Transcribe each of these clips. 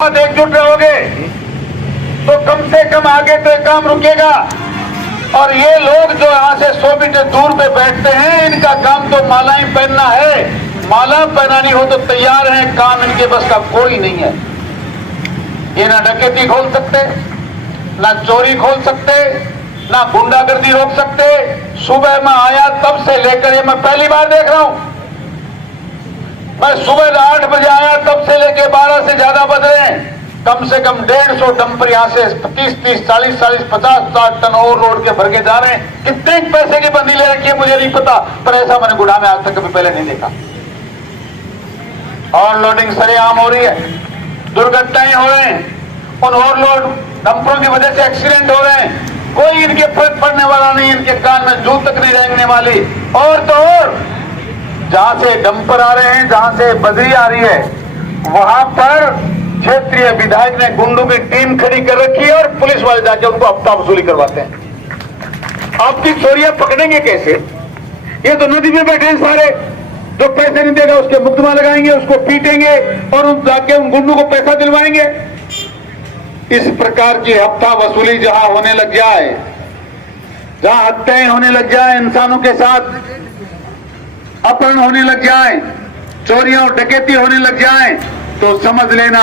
एकजुट रहोगे तो कम से कम आगे तो काम रुकेगा। और ये लोग जो यहां से 100 मीटर दूर पे बैठते हैं, इनका काम तो मालाएं पहनना है। माला पहनानी हो तो तैयार हैं, काम इनके बस का कोई नहीं है। ये ना डकैती खोल सकते, ना चोरी खोल सकते, ना गुंडागर्दी रोक सकते। सुबह मैं आया तब से लेकर, ये मैं पहली बार देख रहा हूं, मैं सुबह 8 बजे आया तब से लेकर 12 से ज्यादा बज रहे हैं। कम से कम 150 डंपर यहां से 30-30, 40-40, 50-60 टन ओवरलोड के भर के जा रहे हैं। कितने पैसे की बंदी ले रखी है मुझे नहीं पता, पर ऐसा मैंने गुड़ा में आज तक कभी पहले नहीं देखा। ओवरलोडिंग सरेआम हो रही है, दुर्घटनाएं हो रहे हैं, उन ओवरलोड डंपरों की वजह से एक्सीडेंट हो रहे हैं। कोई इनके फर्क पड़ने वाला नहीं, इनके कान में जू तक नहीं रेंगने वाली। और तो और जहां से डंपर आ रहे हैं, जहां से बजरी आ रही है, वहां पर क्षेत्रीय विधायक ने गुंडों की टीम खड़ी कर रखी है और पुलिस वाले जाके उनको हफ्ता वसूली करवाते हैं। आपकी चोरियां पकड़ेंगे कैसे? ये तो नदी में बैठे हैं सारे, जो पैसे नहीं देगा उसके मुकदमा लगाएंगे, उसको पीटेंगे और उन जाके उन गुंडों को पैसा दिलवाएंगे। इस प्रकार की हफ्ता वसूली जहां होने लग जाए, जहां हत्याएं होने लग जाए, इंसानों के साथ अपहरण होने लग जाए, चोरियां और डकैती होने लग जाए, तो समझ लेना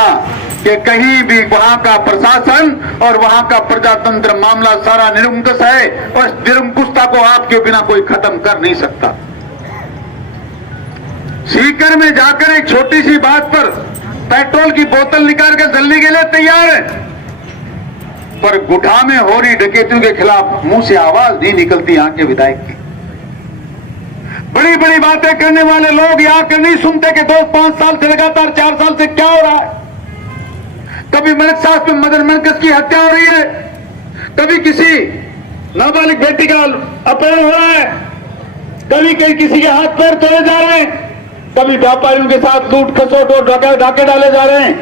कि कहीं भी वहां का प्रशासन और वहां का प्रजातंत्र मामला सारा निरंकुश है और इस निरंकुशता को आपके बिना कोई खत्म कर नहीं सकता। सीकर में जाकर एक छोटी सी बात पर पेट्रोल की बोतल निकाल कर जलने के लिए तैयार है, पर गुठा में हो रही डकैतियों के खिलाफ मुंह से आवाज नहीं निकलती यहां के विधायक की। बड़ी बड़ी बातें करने वाले लोग यहां के नहीं सुनते कि 2-5 साल से लगातार 4 साल से क्या हो रहा है। कभी मनकसास में मदन मनकस की हत्या हो रही है, कभी किसी नाबालिग बेटी का अपहरण हो रहा है, कभी कहीं किसी के हाथ पैर तोड़े जा रहे हैं, कभी व्यापारियों के साथ लूट खसोट और डाके डाले जा रहे हैं।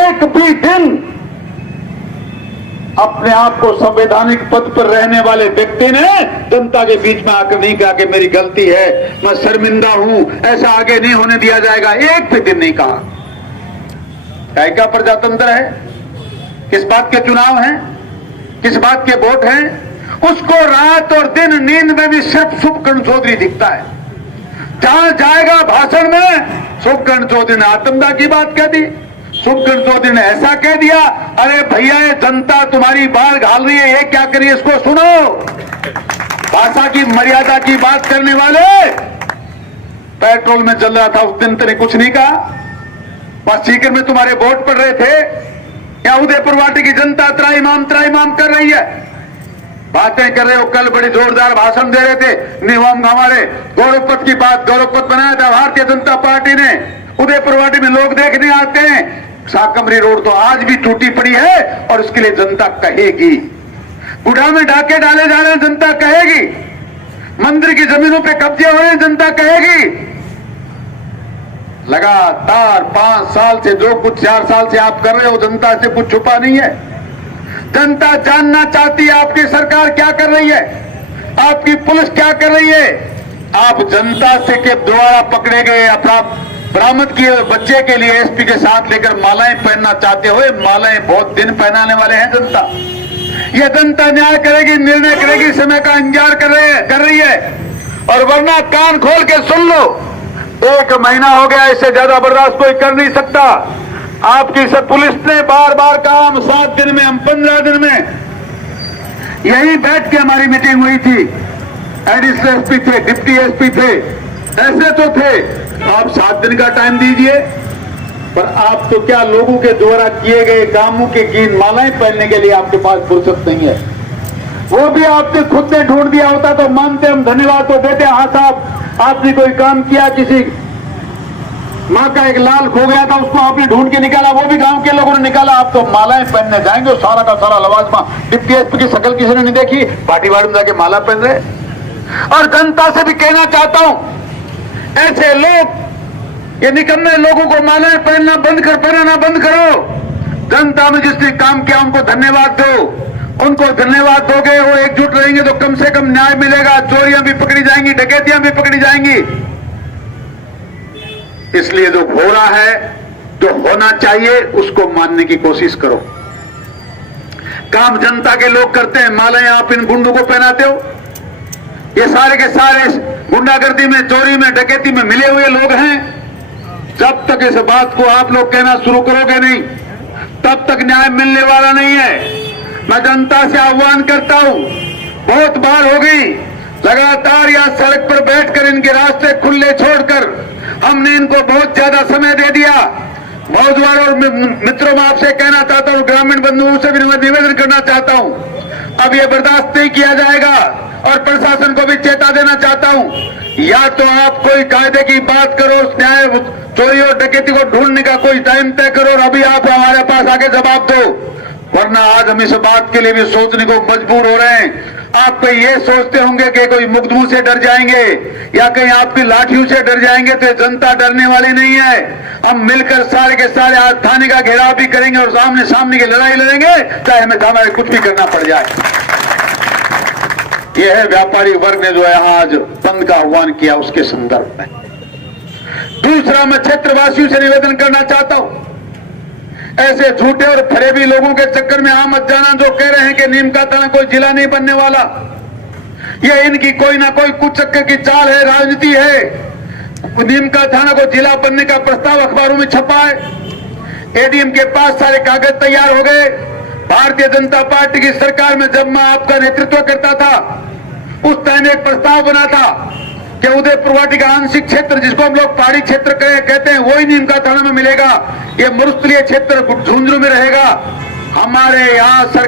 एक भी दिन अपने आप को संवैधानिक पद पर रहने वाले व्यक्ति ने जनता के बीच में आकर नहीं कहा कि मेरी गलती है, मैं शर्मिंदा हूं, ऐसा आगे नहीं होने दिया जाएगा। एक भी दिन नहीं कहा। क्या प्रजातंत्र है? किस बात के चुनाव हैं? किस बात के वोट हैं? उसको रात और दिन नींद में भी सिर्फ शुभकर्ण चौधरी दिखता है। जहां जाएगा भाषण में शुभकर्ण चौधरी ने आतंकवाद की बात कह दी, शुभकर्ण चौधरी ने ऐसा कह दिया। अरे भैया, ये जनता तुम्हारी बाल घाल रही है, ये क्या करिए, इसको सुनो। भाषा की मर्यादा की बात करने वाले पेट्रोल में जल रहा था उस दिन, तेने कुछ नहीं कहा। बस सीकर में तुम्हारे वोट पड़ रहे थे, या उदयपुर वाटी की जनता त्राईमाम कर रही है, बातें कर रहे हो। कल बड़ी जोरदार भाषण दे रहे थे, निवम हमारे गौरवपथ की बात, गौरवपथ बनाया था भारतीय जनता पार्टी ने। उदयपुर वाटी में लोग देखने आते हैं। शाकंभरी रोड तो आज भी टूटी पड़ी है और इसके लिए जनता कहेगी। गुड़ा में डाके डाले जा रहे हैं, जनता कहेगी। मंदिर की जमीनों पे कब्जे हो रहे हैं, जनता कहेगी। लगातार 5 साल से जो कुछ 4 साल से आप कर रहे हो, जनता से कुछ छुपा नहीं है। जनता जानना चाहती है आपकी सरकार क्या कर रही है, आपकी पुलिस क्या कर रही है। आप जनता से के द्वारा पकड़े गए अपराध बरामद किए बच्चे के लिए एसपी के साथ लेकर मालाएं पहनना चाहते हुए, मालाएं बहुत दिन पहनाने वाले हैं जनता। यह जनता न्याय करेगी, निर्णय करेगी, समय का इंतजार कर रही है। और वरना कान खोल के सुन लो, 1 महीना हो गया, इससे ज्यादा बर्दाश्त कोई कर नहीं सकता। आपकी सब पुलिस ने बार बार कहा हम 7 दिन में, हम 15 दिन में। यही बैठ के हमारी मीटिंग हुई थी। एडिशनल एसपी थे, डिप्टी एसपी थे, ऐसे तो थे। तो आप 7 दिन का टाइम दीजिए, पर आप तो क्या लोगों के द्वारा किए गए कामों के गीन मालाएं पहनने के लिए आपके पास फुर्सत नहीं है। वो भी आपने खुद ने ढूंढ दिया होता तो मानते, हम धन्यवाद तो देते। हाँ साहब, आपने कोई काम किया, किसी माँ का एक लाल खो गया था, उसको आपने ढूंढ के निकाला, वो भी गांव के लोगों ने निकाला। आप तो मालाएं पहनने जाएंगे, सारा का सारा लवाजमा डिप्टी एसपी की शक्ल किसी ने नहीं देखी, पार्टी वार्ड में जाके माला पहन रहे। और जनता से भी कहना चाहता हूं, ऐसे लोग, ये निकम्मे लोगों को मालाएं पहनना बंद करो। जनता में जिसने काम किया उनको धन्यवाद दो, उनको धन्यवाद दोगे, वो एकजुट रहेंगे तो कम से कम न्याय मिलेगा। चोरियां भी पकड़ी जाएंगी, डकैतियां भी पकड़ी जाएंगी। इसलिए जो हो रहा है जो होना चाहिए उसको मानने की कोशिश करो। काम जनता के लोग करते हैं, मालाएं आप इन गुंडों को पहनाते हो। ये सारे के सारे गुंडागर्दी में, चोरी में, डकैती में मिले हुए लोग हैं। जब तक इस बात को आप लोग कहना शुरू करोगे नहीं, तब तक न्याय मिलने वाला नहीं है। मैं जनता से आह्वान करता हूं, बहुत बार हो गई लगातार यहां सड़क पर बैठकर इनके रास्ते खुले छोड़कर हमने इनको बहुत ज्यादा समय दे दिया। बहुत बार और मित्रों में आपसे कहना चाहता हूं, ग्रामीण बंधुओं से भी निवेदन करना चाहता हूं, अब यह बर्दाश्त नहीं किया जाएगा और प्रशासन को भी चेता देना चाहता हूं। या तो आप कोई कायदे की बात करो, न्याय चोरी और डकैती को ढूंढने का कोई टाइम तय करो और अभी आप हमारे पास आके जवाब दो, वरना आज हम इस बात के लिए भी सोचने को मजबूर हो रहे हैं। आप कहीं ये सोचते होंगे कि कोई मुकदमों से डर जाएंगे या कहीं आपकी लाठियों से डर जाएंगे, तो जनता डरने वाली नहीं है। हम मिलकर सारे के सारे आज थाने का घेराव भी करेंगे और सामने सामने की लड़ाई लड़ेंगे, चाहे हमें कुछ भी करना पड़ जाए। यह है व्यापारी वर्ग ने जो है आज बंद का आह्वान किया, उसके संदर्भ में। दूसरा, मैं क्षेत्रवासियों से निवेदन करना चाहता हूं, ऐसे झूठे और फरेबी लोगों के चक्कर में आम मत जाना जो कह रहे हैं कि नीम का थाना कोई जिला नहीं बनने वाला। यह इनकी कोई ना कोई कुछ चक्कर की चाल है, राजनीति है। नीम का थाना को जिला बनने का प्रस्ताव अखबारों में छपा है, एडीएम के पास सारे कागज तैयार हो गए। भारतीय जनता पार्टी की सरकार में जब मैं आपका नेतृत्व करता था, उस टाइम एक प्रस्ताव बना था कि उदयपुर वाटी का आंशिक क्षेत्र, जिसको हम लोग पहाड़ी क्षेत्र कहते हैं, वही नीम का थाना में मिलेगा। ये मरुस्थलीय क्षेत्र झुंझुनू में रहेगा। हमारे यहाँ सरकार